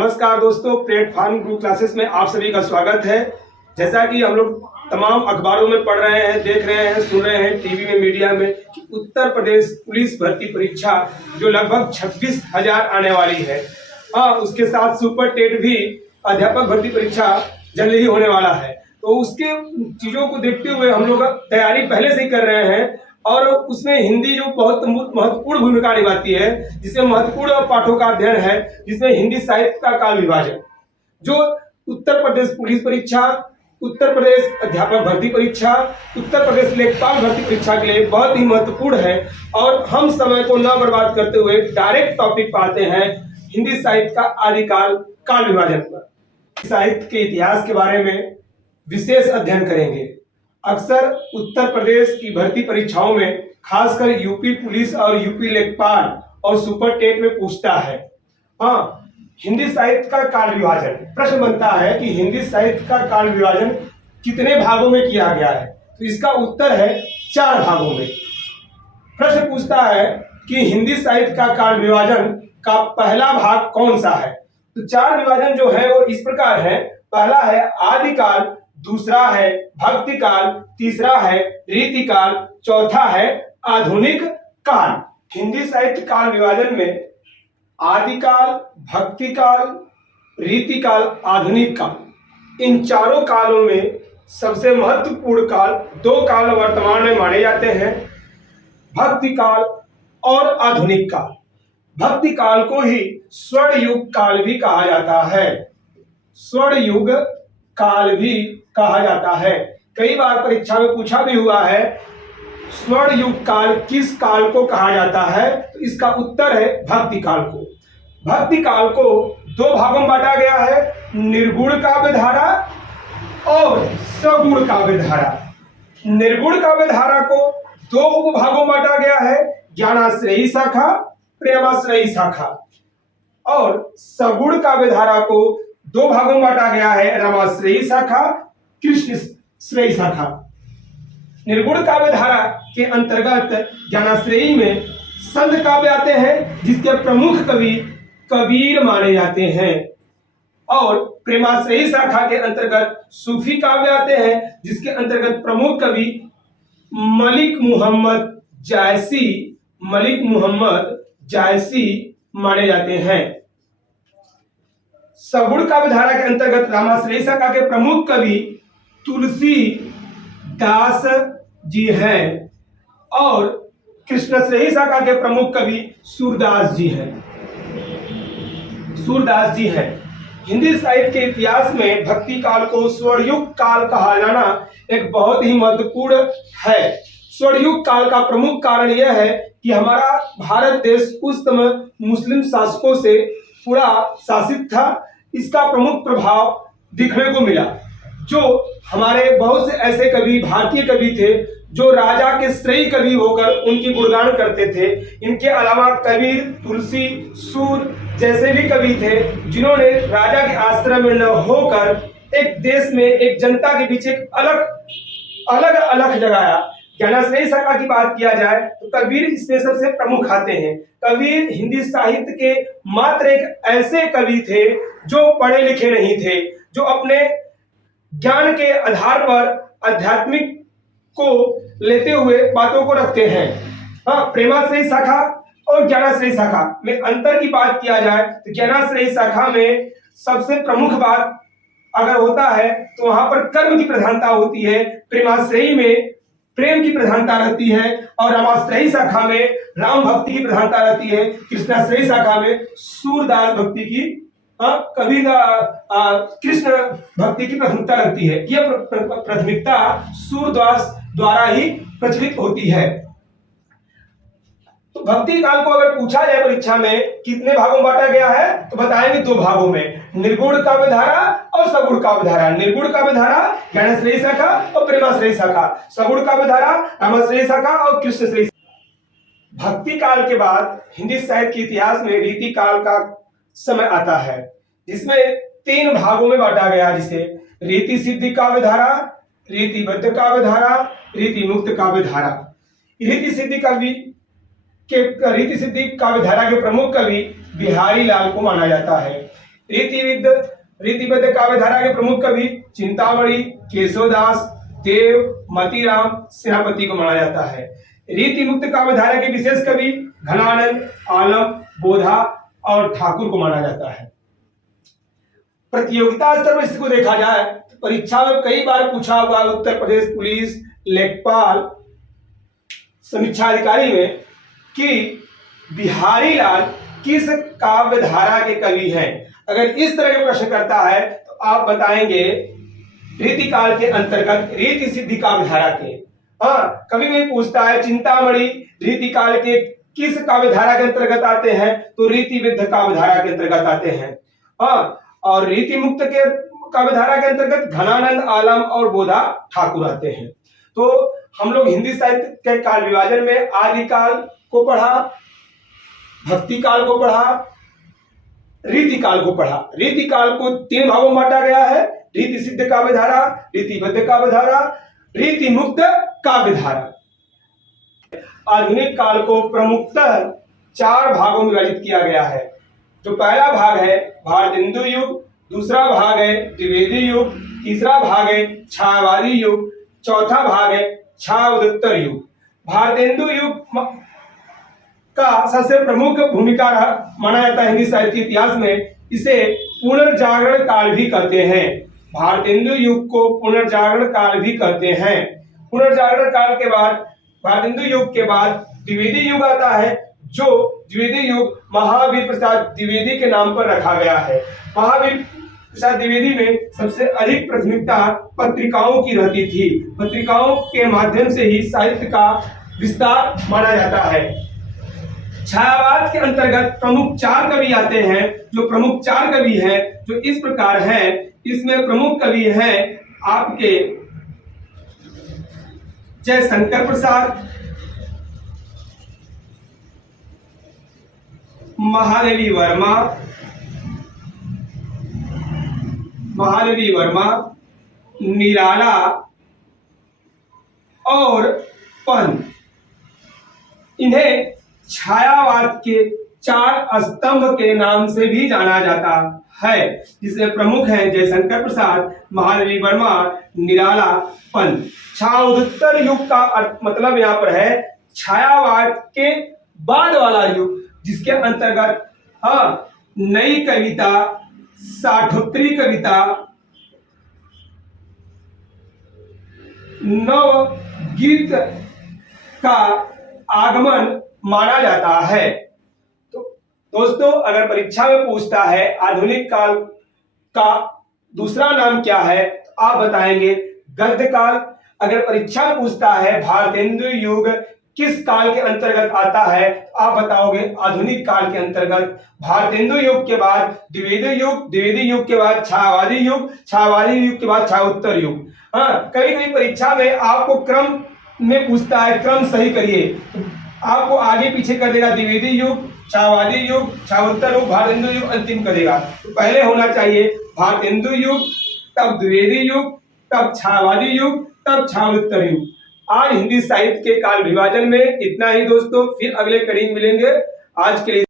नमस्कार दोस्तों, प्लेटफॉर्म गुरु क्लासेस में आप सभी का स्वागत है। जैसा कि हम लोग तमाम अखबारों में पढ़ रहे हैं, देख रहे हैं, सुन रहे हैं, टीवी में, मीडिया में कि उत्तर प्रदेश पुलिस भर्ती परीक्षा जो लगभग 26,000 आने वाली है। उसके साथ सुपर टेट भी अध्यापक भर्ती परीक्षा जल्द ही होने वाला है। तो उसके चीज़ों को देखते हुए हम लोग तैयारी पहले से ही कर रहे हैं और उसमें हिंदी जो बहुत महत्वपूर्ण भूमिका निभाती है, जिसमें महत्वपूर्ण पाठों का अध्ययन है, जिसमें हिंदी साहित्य का काल विभाजन जो उत्तर प्रदेश पुलिस परीक्षा, उत्तर प्रदेश अध्यापक भर्ती परीक्षा, उत्तर प्रदेश लेखपाल भर्ती परीक्षा के लिए बहुत ही महत्वपूर्ण है। और हम समय को न बर्बाद करते हुए डायरेक्ट टॉपिक पाते हैं हिंदी साहित्य का आदिकाल काल विभाजन पर। साहित्य के इतिहास के बारे में विशेष अध्ययन करेंगे। अक्सर उत्तर प्रदेश की भर्ती परीक्षाओं में खासकर यूपी पुलिस और यूपी लेखपाल और सुपर टेट में पूछता है हिंदी साहित्य का काल विभाजन। प्रश्न बनता है कि हिंदी साहित्य का काल विभाजन कितने भागों में किया गया है, तो इसका उत्तर है 4 भागों में। प्रश्न पूछता है कि हिंदी साहित्य का काल विभाजन का पहला भाग कौन सा है, तो 4 विभाजन जो है वो इस प्रकार है। पहला है आदिकाल, दूसरा है भक्ति काल, तीसरा है रीतिकाल, चौथा है आधुनिक काल। हिंदी साहित्य काल विभाजन में आदिकाल, भक्ति काल, रीतिकाल, आधुनिक काल, इन चारों कालों में सबसे महत्वपूर्ण काल 2 काल वर्तमान में माने जाते हैं, भक्ति काल और आधुनिक काल। भक्ति काल को ही स्वर्ण युग काल भी कहा जाता है। स्वर्ण युग काल भी कहा जाता है। कई बार परीक्षा में पूछा भी हुआ है स्वर्ण युग काल किस काल को कहा जाता है, तो इसका उत्तर है भक्ति काल को। भक्ति काल को 2 भागों में बांटा गया है, निर्गुण काव्य धारा और सगुण काव्य धारा। निर्गुण काव्य धारा को 2 उपभागों में बांटा गया है, ज्ञानाश्रयी शाखा, प्रेमाश्रयी शाखा। और सगुण काव्य धारा को 2 भागों में बांटा गया है, रमाश्रयी शाखा, कृष्ण श्रेयी शाखा। निर्गुण काव्य धारा के अंतर्गत ज्ञानाश्रयी में संत काव्य आते हैं, जिसके प्रमुख कवि कबीर माने जाते हैं। और प्रेमाश्रयी शाखा के अंतर्गत सूफी काव्य आते हैं, जिसके अंतर्गत प्रमुख कवि मलिक मुहम्मद जायसी माने जाते हैं। सगुण काव्य धारा के अंतर्गत रामाश्रयी शाखा के प्रमुख कवि तुलसीदास जी हैं और कृष्णश्रेयी शाखा के प्रमुख कवि सूरदास जी हैं। हिंदी साहित्य के इतिहास में भक्ति काल को स्वर्णयुग काल कहा जाना एक बहुत ही महत्वपूर्ण है। स्वर्णयुग काल का प्रमुख कारण यह है कि हमारा भारत देश उस समय मुस्लिम शासकों से पूरा शासित था। इसका प्रमुख प्रभाव दिखने को मिला। जो हमारे बहुत से ऐसे कवि, भारतीय कवि थे जो राजा के श्रेयी कवि होकर उनकी गुणगान करते थे। इनके अलावा कबीर, तुलसी, सूर जैसे भी कवि थे जिन्होंने राजा के आश्रय में न होकर एक देश में, एक जनता के बीच एक अलग जगाया। ज्ञानाश्रयी शाखा की बात किया जाए तो कबीर इसमें सबसे प्रमुख आते हैं। कबीर हिंदी साहित्य के मात्र एक ऐसे कवि थे जो पढ़े लिखे नहीं थे, जो अपने ज्ञान के आधार पर आध्यात्मिक को लेते हुए बातों को रखते हैं। प्रेमाश्रयी शाखा और ज्ञानाश्रयी शाखा में अंतर की बात किया जाए तो ज्ञानाश्रयी शाखा में सबसे प्रमुख बात अगर होता है तो वहां पर कर्म की प्रधानता होती है, प्रेमाश्रयी में प्रेम की प्रधानता रहती है और रामाश्रयी शाखा में राम भक्ति की प्रधानता रहती है, कृष्णाश्रयी शाखा में सूरदास भक्ति की कबीर कृष्ण भक्ति की प्रधानता रहती है। यह प्राथमिकता सूरदास द्वारा ही प्रचलित होती है। तो भक्ति काल को अगर पूछा जाए परीक्षा में कितने भागों में बांटा गया है, तो बताएंगे 2 भागों में, निर्गुण काव्य धारा और सगुण काव्य धारा। निर्गुण काव्य धारा ज्ञानाश्रयी शाखा और प्रेमाश्रयी शाखा, सगुण काव्य धारा रामाश्रयी शाखा और कृष्णश्रेयी। भक्ति काल के बाद हिंदी साहित्य के इतिहास में रीति काल का समय आता है, जिसमें 3 भागों में बांटा गया, जिसे रीति सिद्धि काव्य धारा, रीतिबद्ध काव्य धारा, रीति मुक्त काव्य धारा। रीति सिद्धि काव्य धारा के प्रमुख कवि बिहारी लाल को माना जाता है। रीतिबद्ध काव्यधारा के प्रमुख कवि चिंतामणि, केशवदास, देव, मतीराम, सेनापति को माना जाता है। रीति मुक्त काव्यधारा के विशेष कवि घनानंद, आलम, बोधा और ठाकुर को माना जाता है। प्रतियोगिता स्तर पर इसको देखा जाए तो परीक्षा में कई बार पूछा हुआ उत्तर प्रदेश पुलिस लेखपाल समीक्षा अधिकारी में कि बिहारी लाल किस काव्यधारा के कवि हैं। अगर इस तरह के प्रश्न करता है तो आप बताएंगे रीतिकाल के अंतर्गत रीति सिद्धि काव्यधारा के। हाँ, कभी भी पूछता है चिंतामणि रीतिकाल के किस काव्यधारा के अंतर्गत आते हैं, तो रीतिबद्ध काव्यधारा के अंतर्गत आते हैं। हाँ, और रीति मुक्त के काव्यधारा के अंतर्गत घनानंद, आलम और बोधा ठाकुर आते हैं। तो हम लोग हिंदी साहित्य के काल विभाजन में आदिकाल को पढ़ा, भक्ति काल को पढ़ा, रीतिकाल को पढ़ा। रीतिकाल को 3 भागों में बांटा गया है: रीति सिद्ध काव्यधारा, रीतिबद्ध काव्यधारा, रीति मुक्त काव्यधारा। आधुनिक काल को प्रमुखतः 4 भागों में विभाजित किया गया है। जो पहला भाग है भारतेंदु युग, दूसरा भाग है द्विवेदी युग, तीसरा भाग है छायावादी युग, चौथा भाग है छायोत्तर युग। भारतेंदु युग का सबसे प्रमुख भूमिका माना जाता है हिंदी साहित्य इतिहास में। इसे पुनर्जागरण काल भी कहते हैं। भारतेंदु युग को पुनर्जागरण काल भी कहते हैं। पुनर्जागरण काल के बाद भारतेंदु युग के बाद द्विवेदी युग आता है, जो द्विवेदी युग महावीर प्रसाद द्विवेदी के नाम पर रखा गया है। महावीर प्रसाद द्विवेदी में सबसे अधिक प्राथमिकता पत्रिकाओं की रहती थी। पत्रिकाओं के माध्यम से ही साहित्य का विस्तार माना जाता है। छायावाद के अंतर्गत प्रमुख 4 कवि आते हैं। जो प्रमुख 4 कवि हैं जो इस प्रकार हैं, इसमें प्रमुख कवि हैं आपके जयशंकर प्रसाद, महादेवी वर्मा, निराला और पंत। इन्हें छायावाद के 4 स्तंभ के नाम से भी जाना जाता है, जिसमें प्रमुख हैं जयशंकर प्रसाद, महादेवी वर्मा, निराला, पंत। छायोत्तर युग का मतलब यहाँ पर है छायावाद के बाद वाला युग, जिसके अंतर्गत नई कविता, साठोत्तरी कविता, नवगीत का आगमन माना जाता है। तो दोस्तों, अगर परीक्षा में पूछता है आधुनिक काल का दूसरा नाम क्या है, तो आप बताएंगे गद्य काल। अगर परीक्षा में पूछता है भारतेंदु युग किस काल के अंतर्गत आता है, आप बताओगे आधुनिक काल के अंतर्गत। भारतेंदु युग के बाद द्विवेदी युग, द्विवेदी युग के बाद छायावादी युग, छायावादी युग के बाद छायोत्तर युग। कभी कभी परीक्षा में आपको क्रम में पूछता है, क्रम सही करिए, आपको आगे पीछे कर देगा, द्विवेदी युग, छायावादी युग, छायोत्तर युग, भारतेंदु युग अंतिम करेगा। तो पहले होना चाहिए भारतेंदु युग, तब द्विवेदी युग, तब छायावादी युग, तब छायोत्तर युग। आज हिंदी साहित्य के काल विभाजन में इतना ही दोस्तों। फिर अगले कड़ी मिलेंगे। आज के लिए